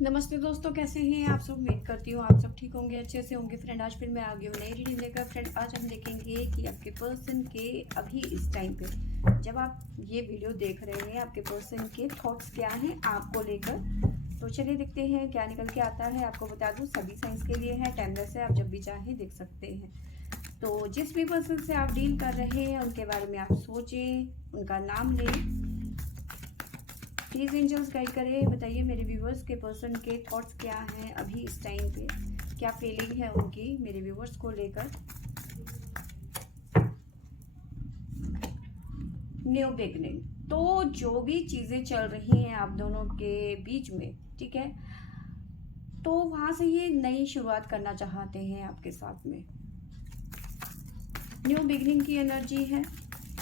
नमस्ते दोस्तों, कैसे हैं आप सब। उम्मीद करती हूँ आप सब ठीक होंगे, अच्छे से होंगे। फ्रेंड, आज फिर मैं आ गई हूँ नई रीडिंग लेकर। फ्रेंड, आज हम देखेंगे कि आपके पर्सन के अभी इस टाइम पे जब आप ये वीडियो देख रहे हैं, आपके पर्सन के थॉट्स क्या हैं आपको लेकर। तो चलिए देखते हैं क्या निकल के आता है। आपको बता दूँ, सभी साइंस के लिए है, टाइमलेस है, आप जब भी चाहें देख सकते हैं। तो जिस भी पर्सन से आप डील कर रहे हैं उनके बारे में आप सोचें, उनका नाम लें। प्लीज़ एंजल्स गाइड करें, बताइए मेरे व्यूवर्स के पर्सन के थॉट्स क्या हैं अभी इस टाइम पे, क्या फीलिंग है उनकी मेरे व्यूवर्स को लेकर। न्यू बिगनिंग, तो जो भी चीज़ें चल रही हैं आप दोनों के बीच में, ठीक है, तो वहाँ से ये नई शुरुआत करना चाहते हैं आपके साथ में। न्यू बिगनिंग की एनर्जी है,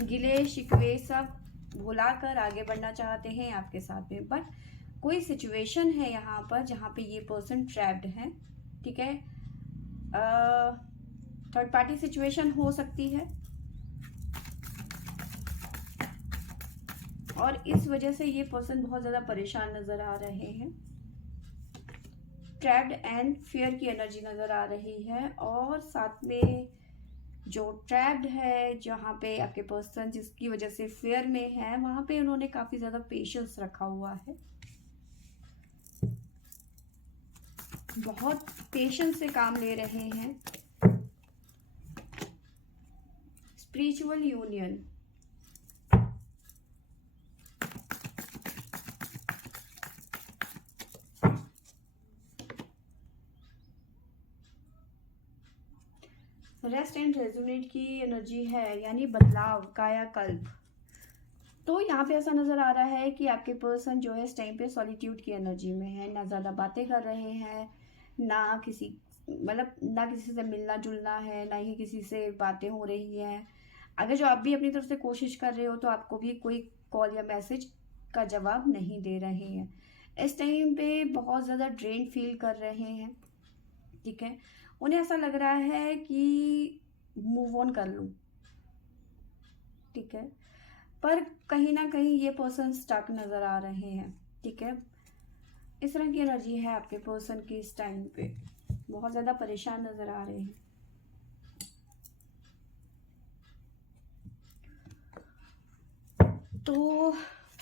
गिले शिकवे सब भुलाकर आगे बढ़ना चाहते हैं आपके साथ में। बट कोई सिचुएशन है यहाँ पर जहाँ पे ये पर्सन ट्रैप्ड है, ठीक है। थर्ड पार्टी सिचुएशन हो सकती है और इस वजह से ये पर्सन बहुत ज़्यादा परेशान नज़र आ रहे हैं। ट्रैप्ड एंड फियर की एनर्जी नज़र आ रही है और साथ में जो ट्रैप्ड है, जहाँ पे आपके पर्सन जिसकी वजह से फेयर में है, वहाँ पे उन्होंने काफ़ी ज़्यादा पेशेंस रखा हुआ है। बहुत पेशेंस से काम ले रहे हैं। Spiritual union, rest and resonate की एनर्जी है, यानी बदलाव, कायाकल्प। तो यहाँ पे ऐसा नज़र आ रहा है कि आपके पर्सन जो है इस टाइम पे सॉलिट्यूड की एनर्जी में है, ना ज़्यादा बातें कर रहे हैं, ना किसी मतलब ना किसी से मिलना जुलना है, ना ही किसी से बातें हो रही हैं। अगर जो आप भी अपनी तरफ से कोशिश कर रहे हो तो आपको भी कोई कॉल या मैसेज का जवाब नहीं दे रहे हैं। इस टाइम पे बहुत ज़्यादा ड्रेन फील कर रहे हैं, ठीक है। उन्हें ऐसा लग रहा है कि मूव ऑन कर लूँ, ठीक है, पर कहीं ना कहीं ये पर्सन स्टक नज़र आ रहे हैं, ठीक है। इस तरह की एनर्जी है आपके पर्सन की इस टाइम पे, बहुत ज़्यादा परेशान नज़र आ रहे हैं। तो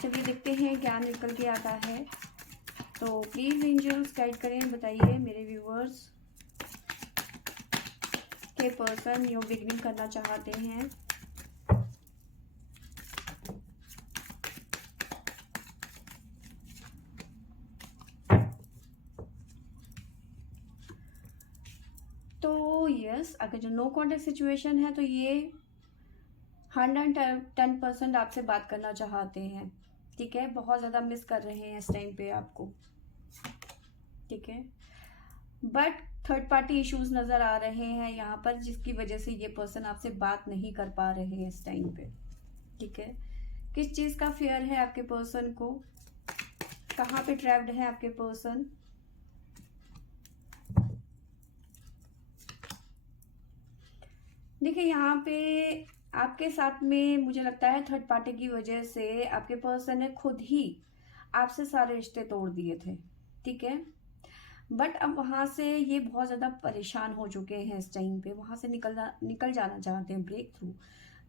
चलिए देखते हैं क्या निकल के आता है। तो प्लीज़ एंजल्स गाइड करें, बताइए मेरे व्यूवर्स के पर्सन न्यू बिगनिंग करना चाहते हैं। तो यस, अगर जो नो कॉन्टेक्ट सिचुएशन है तो ये 110% आपसे बात करना चाहते हैं, ठीक है। बहुत ज़्यादा मिस कर रहे हैं इस टाइम पे आपको, ठीक है। बट थर्ड पार्टी इश्यूज नज़र आ रहे हैं यहाँ पर, जिसकी वजह से ये पर्सन आपसे बात नहीं कर पा रहे हैं इस टाइम पे, ठीक है। किस चीज़ का फेयर है आपके पर्सन को, कहाँ पे ट्रैप्ड है आपके पर्सन। देखिए यहाँ पे आपके साथ में मुझे लगता है थर्ड पार्टी की वजह से आपके पर्सन ने खुद ही आपसे सारे रिश्ते तोड़ दिए थे, ठीक है। बट अब वहाँ से ये बहुत ज़्यादा परेशान हो चुके हैं इस टाइम पे, वहाँ से निकल जाना चाहते हैं, ब्रेक थ्रू।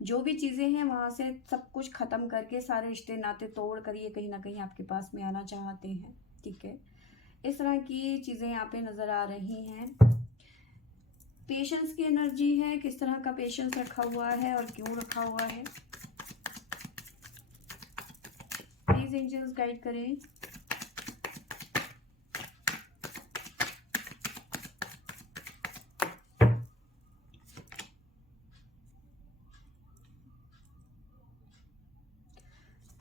जो भी चीज़ें हैं वहाँ से सब कुछ ख़त्म करके, सारे रिश्ते नाते तोड़ कर ये कहीं ना कहीं आपके पास में आना चाहते हैं, ठीक है। इस तरह की चीज़ें यहाँ पे नज़र आ रही हैं। पेशेंस की एनर्जी है, किस तरह का पेशेंस रखा हुआ है और क्यों रखा हुआ है, प्लीज़ एंजल्स गाइड करें।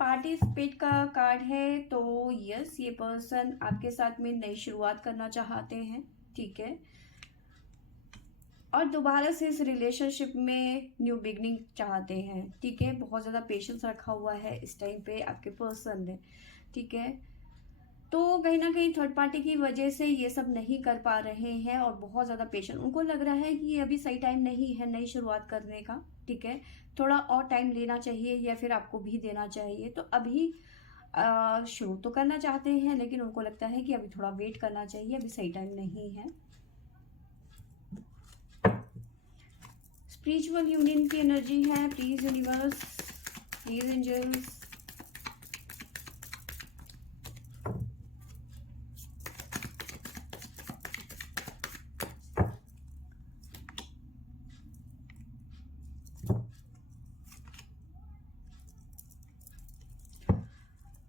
पार्टिसिपेट का कार्ड है, तो यस, ये पर्सन आपके साथ में नई शुरुआत करना चाहते हैं, ठीक है, और दोबारा से इस रिलेशनशिप में न्यू बिगनिंग चाहते हैं, ठीक है। बहुत ज़्यादा पेशेंस रखा हुआ है इस टाइम पे आपके पर्सन ने, ठीक है। तो कहीं ना कहीं थर्ड पार्टी की वजह से ये सब नहीं कर पा रहे हैं और बहुत ज़्यादा पेशेंट, उनको लग रहा है कि ये अभी सही टाइम नहीं है नई शुरुआत करने का, ठीक है। थोड़ा और टाइम लेना चाहिए या फिर आपको भी देना चाहिए। तो अभी शुरू तो करना चाहते हैं, लेकिन उनको लगता है कि अभी थोड़ा वेट करना चाहिए, अभी सही टाइम नहीं है। स्पिरिचुअल यूनियन की एनर्जी है। प्लीज यूनिवर्स, प्लीज एंजल्स,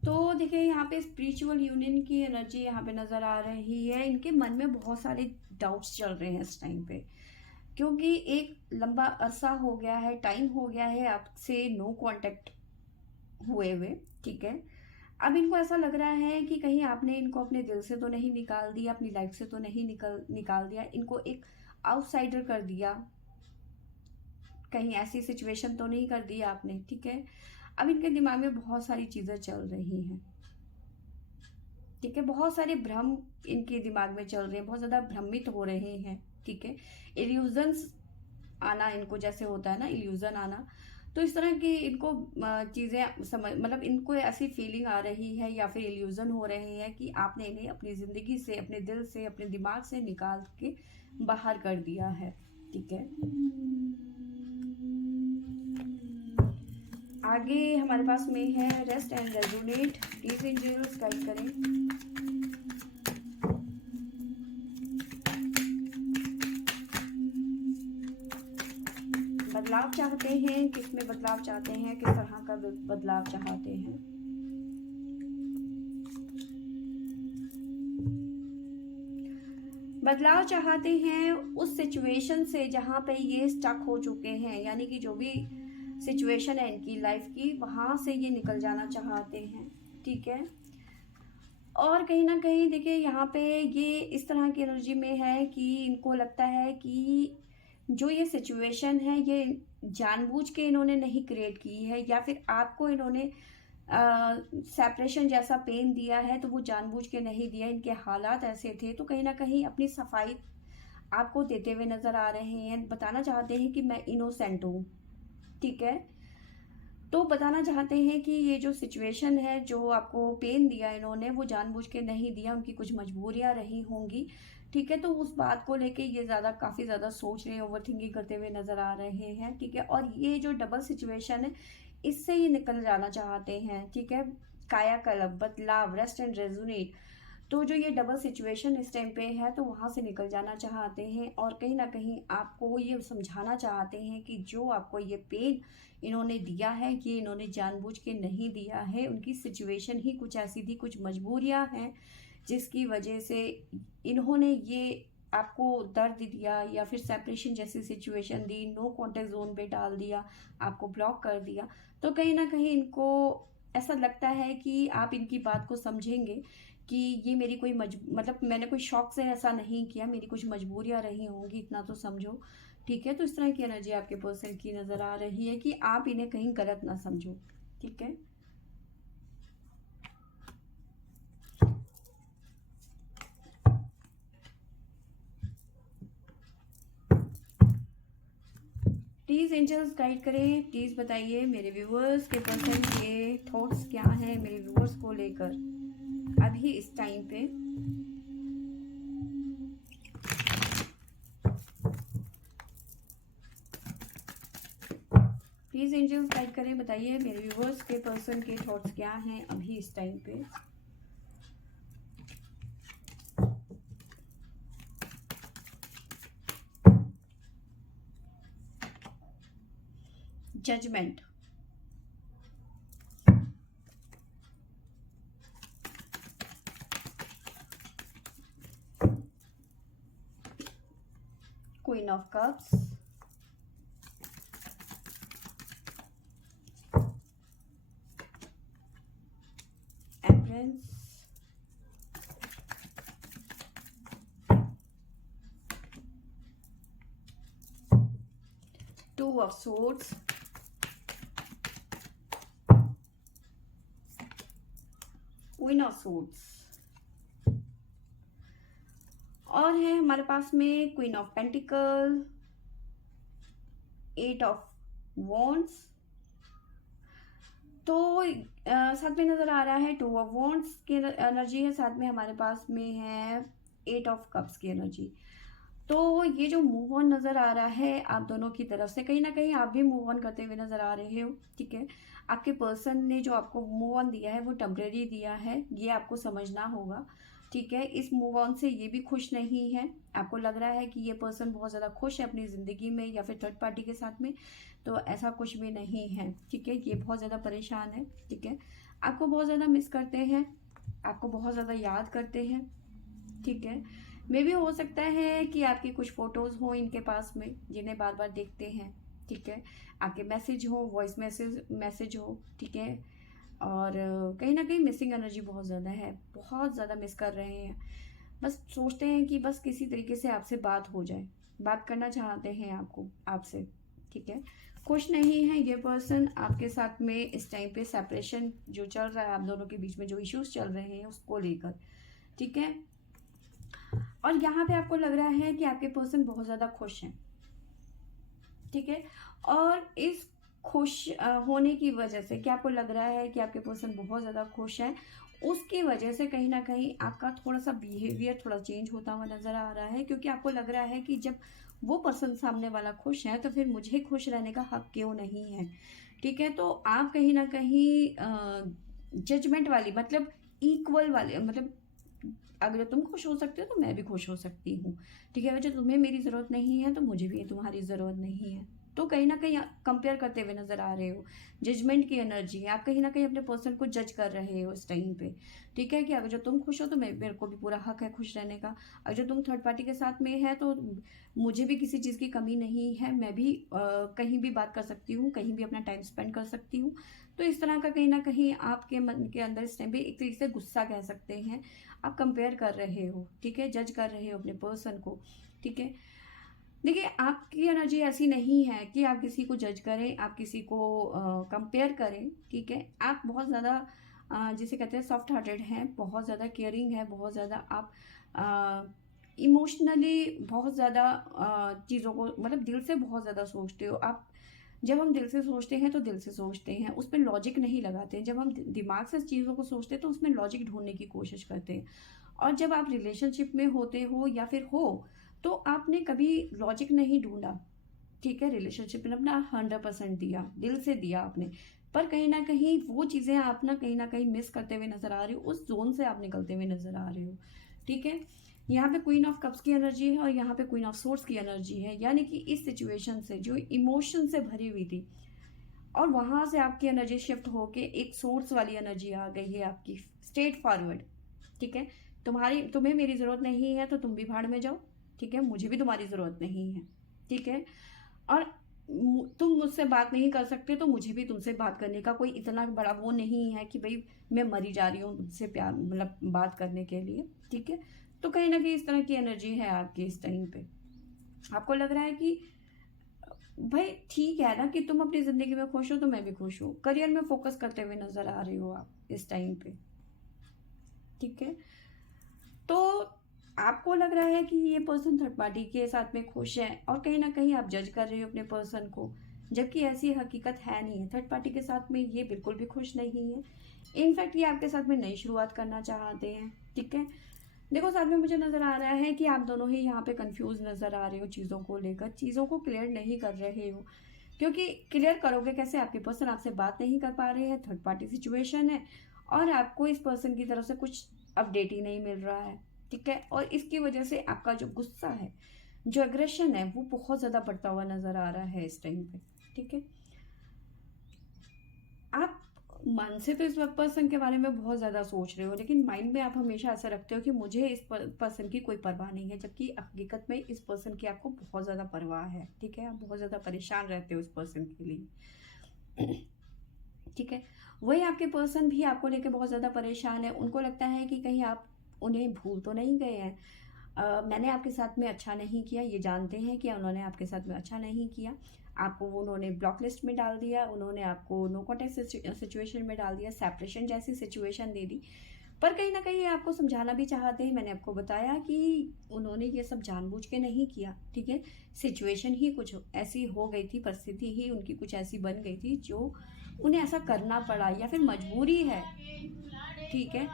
तो देखिए यहाँ पे स्पिरिचुअल यूनियन की एनर्जी यहाँ पे नज़र आ रही है। इनके मन में बहुत सारे डाउट्स चल रहे हैं इस टाइम पे, क्योंकि एक लंबा अरसा हो गया है, टाइम हो गया है आपसे नो कांटेक्ट हुए हुए, ठीक है। अब इनको ऐसा लग रहा है कि कहीं आपने इनको अपने दिल से तो नहीं निकाल दिया, अपनी लाइफ से तो नहीं निकाल दिया, इनको एक आउटसाइडर कर दिया, कहीं ऐसी सिचुएशन तो नहीं कर दी आपने, ठीक है। अब इनके दिमाग में बहुत सारी चीज़ें चल रही हैं, ठीक है। बहुत सारे भ्रम इनके दिमाग में चल रहे हैं, बहुत ज़्यादा भ्रमित हो रहे हैं, ठीक है। इल्यूजन्स आना इनको जैसे होता है ना, इल्यूजन आना, तो इस तरह की इनको चीज़ें समझ, मतलब इनको ऐसी फीलिंग आ रही है या फिर इल्यूजन हो रहे हैं कि आपने इन्हें अपनी ज़िंदगी से, अपने दिल से, अपने दिमाग से निकाल के बाहर कर दिया है, ठीक है। आगे हमारे पास में है rest and resonate. Please angels guide करें। बदलाव चाहते हैं, किस में बदलाव चाहते हैं, किस तरह का बदलाव चाहते हैं। बदलाव चाहते हैं उस सिचुएशन से जहां पे ये स्टक हो चुके हैं, यानी कि जो भी सिचुएशन है इनकी लाइफ की, वहां से ये निकल जाना चाहते हैं, ठीक है। और कहीं ना कहीं देखिए यहाँ पे ये इस तरह की एनर्जी में है कि इनको लगता है कि जो ये सिचुएशन है ये जानबूझ के इन्होंने नहीं क्रिएट की है, या फिर आपको इन्होंने सेपरेशन जैसा पेन दिया है तो वो जानबूझ के नहीं दिया, इनके हालात ऐसे थे। तो कहीं ना कहीं अपनी सफाई आपको देते हुए नजर आ रहे हैं, बताना चाहते हैं कि मैं इनोसेंट हूँ, ठीक है। तो बताना चाहते हैं कि ये जो सिचुएशन है, जो आपको पेन दिया इन्होंने, वो जानबूझ के नहीं दिया, उनकी कुछ मजबूरियां रही होंगी, ठीक है। तो उस बात को लेके ये काफ़ी ज़्यादा सोच रहे हैं, ओवर थिंकिंग करते हुए नज़र आ रहे हैं, ठीक है। और ये जो डबल सिचुएशन है, इससे ये निकल जाना चाहते हैं, ठीक है। कायाकल्प, बदलाव, रेस्ट एंड रेजोनेट, तो जो ये डबल सिचुएशन इस टाइम पे है, तो वहाँ से निकल जाना चाहते हैं। और कहीं ना कहीं आपको ये समझाना चाहते हैं कि जो आपको ये पेन इन्होंने दिया है, ये इन्होंने जानबूझ के नहीं दिया है, उनकी सिचुएशन ही कुछ ऐसी थी, कुछ मजबूरियां हैं जिसकी वजह से इन्होंने ये आपको दर्द दिया, या फिर सेपरेशन जैसी सिचुएशन दी, नो कॉन्टेक्ट जोन पे डाल दिया, आपको ब्लॉक कर दिया। तो कहीं ना कहीं इनको ऐसा लगता है कि आप इनकी बात को समझेंगे कि ये मेरी कोई मतलब मैंने कोई शौक से ऐसा नहीं किया, मेरी कुछ मजबूरियां रही होंगी, इतना तो समझो, ठीक है। तो इस तरह की एनर्जी आपके पर्सन की नजर आ रही है कि आप इन्हें कहीं गलत ना समझो, ठीक है। प्लीज एंजल्स गाइड करें, प्लीज बताइए मेरे व्यूअर्स के पर्सन के थॉट्स क्या हैं मेरे व्यूअर्स को लेकर अभी इस टाइम पे। प्लीज एंजल्स गाइड करें, बताइए मेरे व्यूअर्स के पर्सन के थॉट्स क्या हैं अभी इस टाइम पे। Judgement, queen of cups, empress, two of swords, queen of swords, और है हमारे पास में queen of pentacles, eight of wands. तो साथ में नज़र आ रहा है 2 ऑफ वॉन्ड्स की एनर्जी है, साथ में हमारे पास में है 8 ऑफ कप्स की एनर्जी। तो ये जो मूव ऑन नज़र आ रहा है आप दोनों की तरफ से, कहीं ना कहीं आप भी मूव ऑन करते हुए नज़र आ रहे हो, ठीक है। आपके पर्सन ने जो आपको मूव ऑन दिया है वो टेम्परेरी दिया है, ये आपको समझना होगा, ठीक है। इस मूव ऑन से ये भी खुश नहीं है, आपको लग रहा है कि ये पर्सन बहुत ज़्यादा खुश है अपनी ज़िंदगी में या फिर थर्ड पार्टी के साथ में, तो ऐसा कुछ भी नहीं है, ठीक है। ये बहुत ज़्यादा परेशान है, ठीक है। आपको बहुत ज़्यादा मिस करते हैं, आपको बहुत ज़्यादा याद करते हैं, ठीक है। मे भी हो सकता है कि आपकी कुछ फ़ोटोज़ हों इनके पास में जिन्हें बार बार देखते हैं, ठीक है। आपके मैसेज हो, वॉइस मैसेज हो, ठीक है। और कहीं ना कहीं मिसिंग एनर्जी बहुत ज़्यादा है, बहुत ज़्यादा मिस कर रहे हैं। बस सोचते हैं कि बस किसी तरीके से आपसे बात हो जाए, बात करना चाहते हैं आपसे, ठीक है। खुश नहीं है ये पर्सन आपके साथ में इस टाइम पे, सेपरेशन जो चल रहा है आप दोनों के बीच में, जो इश्यूज चल रहे हैं उसको लेकर, ठीक है। और यहाँ पे आपको लग रहा है कि आपके पर्सन बहुत ज़्यादा खुश हैं, ठीक है। और इस खुश होने की वजह से, क्या आपको लग रहा है कि आपके पर्सन बहुत ज़्यादा खुश हैं, उसकी वजह से कहीं ना कहीं आपका थोड़ा सा बिहेवियर थोड़ा चेंज होता हुआ नज़र आ रहा है, क्योंकि आपको लग रहा है कि जब वो पर्सन सामने वाला खुश है तो फिर मुझे खुश रहने का हक क्यों नहीं है, ठीक है। तो आप कहीं ना कहीं जजमेंट वाली, मतलब इक्वल वाले, मतलब अगर तुम खुश हो सकते हो तो मैं भी खुश हो सकती हूँ, ठीक है। वजह तुम्हें मेरी ज़रूरत नहीं है तो मुझे भी तुम्हारी ज़रूरत नहीं है, तो कहीं ना कहीं कंपेयर करते हुए नज़र आ रहे हो। जजमेंट की एनर्जी है, आप कहीं ना कहीं अपने पर्सन को जज कर रहे हो इस टाइम पे, ठीक है। कि अगर जो तुम खुश हो तो मेरे को भी पूरा हक है खुश रहने का, अगर जो तुम थर्ड पार्टी के साथ में है तो मुझे भी किसी चीज़ की कमी नहीं है, मैं भी कहीं भी बात कर सकती हूँ, कहीं भी अपना टाइम स्पेंड कर सकती हूँ। तो इस तरह का कहीं ना कहीं आपके मन के अंदर इस टाइम पे एक तरीके से गुस्सा कह सकते हैं, आप कंपेयर कर रहे हो, ठीक है, जज कर रहे हो अपने पर्सन को, ठीक है। देखिए आपकी एनर्जी ऐसी नहीं है कि आप किसी को जज करें, आप किसी को कंपेयर करें, ठीक है। आप बहुत ज़्यादा जिसे कहते हैं सॉफ्ट हार्टेड हैं, बहुत ज़्यादा केयरिंग है, बहुत ज़्यादा आप इमोशनली बहुत ज़्यादा चीज़ों को, मतलब दिल से बहुत ज़्यादा सोचते हो आप। जब हम दिल से सोचते हैं तो दिल से सोचते हैं, उस पर लॉजिक नहीं लगाते हैं। जब हम दिमाग से चीज़ों को सोचते हैं तो उसमें लॉजिक ढूंढने की कोशिश करते हैं। और जब आप रिलेशनशिप में होते हो या फिर हो, तो आपने कभी लॉजिक नहीं ढूंढा, ठीक है। रिलेशनशिप में अपना 100% दिया, दिल से दिया आपने, पर कहीं ना कहीं वो चीज़ें आप ना कहीं मिस करते हुए नजर आ रही हो, उस जोन से आप निकलते हुए नजर आ रहे हो, ठीक है। यहाँ पे क्वीन ऑफ कप्स की एनर्जी है और यहाँ पे क्वीन ऑफ सोर्ड्स की एनर्जी है, यानी कि इस सिचुएशन से जो इमोशन से भरी हुई थी और वहां से आपकी एनर्जी शिफ्ट होके एक सोर्स वाली एनर्जी आ गई है आपकी, स्ट्रेट फॉरवर्ड, ठीक है। तुम्हें मेरी ज़रूरत नहीं है तो तुम भी भाड़ में जाओ, ठीक है, मुझे भी तुम्हारी ज़रूरत नहीं है, ठीक है। और तुम मुझसे बात नहीं कर सकते तो मुझे भी तुमसे बात करने का कोई इतना बड़ा वो नहीं है कि भाई मैं मरी जा रही हूँ तुमसे प्यार, मतलब बात करने के लिए, ठीक है। तो कहीं ना कहीं इस तरह की एनर्जी है आपकी इस टाइम पे। आपको लग रहा है कि भाई ठीक है ना, कि तुम अपनी ज़िंदगी में खुश हो तो मैं भी खुश हूँ, करियर में फोकस करते हुए नज़र आ रही हो आप इस टाइम पे, ठीक है। तो आपको लग रहा है कि ये पर्सन थर्ड पार्टी के साथ में खुश है और कहीं ना कहीं आप जज कर रहे हो अपने पर्सन को, जबकि ऐसी हकीकत है नहीं है। थर्ड पार्टी के साथ में ये बिल्कुल भी खुश नहीं है, इनफैक्ट ये आपके साथ में नई शुरुआत करना चाहते हैं, ठीक है। देखो साथ में मुझे नज़र आ रहा है कि आप दोनों ही यहाँ पे कंफ्यूज नज़र आ रहे हो, चीज़ों को लेकर चीज़ों को क्लियर नहीं कर रहे हो, क्योंकि क्लियर करोगे कैसे, आपके पर्सन आपसे बात नहीं कर पा रहे हैं, थर्ड पार्टी सिचुएशन है और आपको इस पर्सन की तरफ से कुछ अपडेट ही नहीं मिल रहा है, ठीक है। और इसकी वजह से आपका जो गुस्सा है, जो एग्रेशन है, वो बहुत ज़्यादा बढ़ता हुआ नज़र आ रहा है इस टाइम पे, ठीक है। आप मन से तो इस पर्सन के बारे में बहुत ज़्यादा सोच रहे हो, लेकिन माइंड में आप हमेशा ऐसा रखते हो कि मुझे इस पर्सन की कोई परवाह नहीं है, जबकि हकीकत में इस पर्सन की आपको बहुत ज़्यादा परवाह है, ठीक है। आप बहुत ज़्यादा परेशान रहते हो इस पर्सन के लिए, ठीक है। वही आपके पर्सन भी आपको लेकर बहुत ज़्यादा परेशान है, उनको लगता है कि कहीं आप उन्हें भूल तो नहीं गए हैं। मैंने आपके साथ में अच्छा नहीं किया, ये जानते हैं कि उन्होंने आपके साथ में अच्छा नहीं किया, आपको उन्होंने ब्लॉक लिस्ट में डाल दिया, उन्होंने आपको नो कॉन्टेक्ट सिचुएशन में डाल दिया, सेपरेशन जैसी सिचुएशन दे दी, पर कहीं ना कहीं ये आपको समझाना भी चाहते हैं। मैंने आपको बताया कि उन्होंने ये सब जानबूझ के नहीं किया, ठीक है। सिचुएशन ही कुछ ऐसी हो गई थी, परिस्थिति ही उनकी कुछ ऐसी बन गई थी जो उन्हें ऐसा करना पड़ा, या फिर मजबूरी है, ठीक है।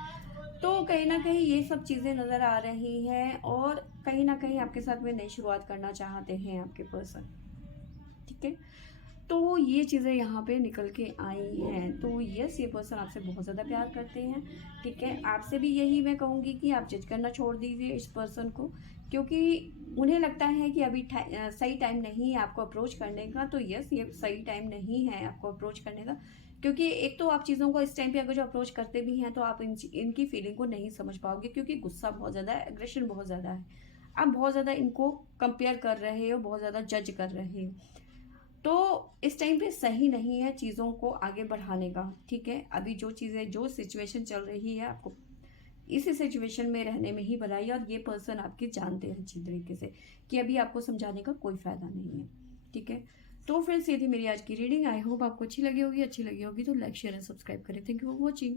तो कहीं ना कहीं ये सब चीज़ें नज़र आ रही हैं, और कहीं ना कहीं आपके साथ में नई शुरुआत करना चाहते हैं आपके पर्सन, ठीक है। तो ये चीज़ें यहाँ पे निकल के आई हैं। तो यस, ये पर्सन आपसे बहुत ज़्यादा प्यार करते हैं, ठीक है। आपसे भी यही मैं कहूँगी कि आप जज करना छोड़ दीजिए इस पर्सन को, क्योंकि उन्हें लगता है कि अभी सही टाइम नहीं है आपको अप्रोच करने का। तो यस, ये सही टाइम नहीं है आपको अप्रोच करने का, क्योंकि एक तो आप चीज़ों को इस टाइम पे अगर जो अप्रोच करते भी हैं तो आप इनकी फीलिंग को नहीं समझ पाओगे, क्योंकि गुस्सा बहुत ज़्यादा है, एग्रेशन बहुत ज़्यादा है। आप बहुत ज़्यादा इनको कंपेयर कर रहे हो, बहुत ज़्यादा जज कर रहे हो। तो इस टाइम पे सही नहीं है चीज़ों को आगे बढ़ाने का, ठीक है। अभी जो चीज़ें, जो सिचुएशन चल रही है, आपको इसी सिचुएशन में रहने में ही भलाई है। और ये पर्सन आपके जानते हैं अच्छी तरीके से कि अभी आपको समझाने का कोई फ़ायदा नहीं है, ठीक है। तो फ्रेंड्स, ये थी मेरी आज की रीडिंग। आई होप आपको अच्छी लगी होगी। अच्छी लगी होगी तो लाइक, शेयर एंड सब्सक्राइब करें। Thank you for watching.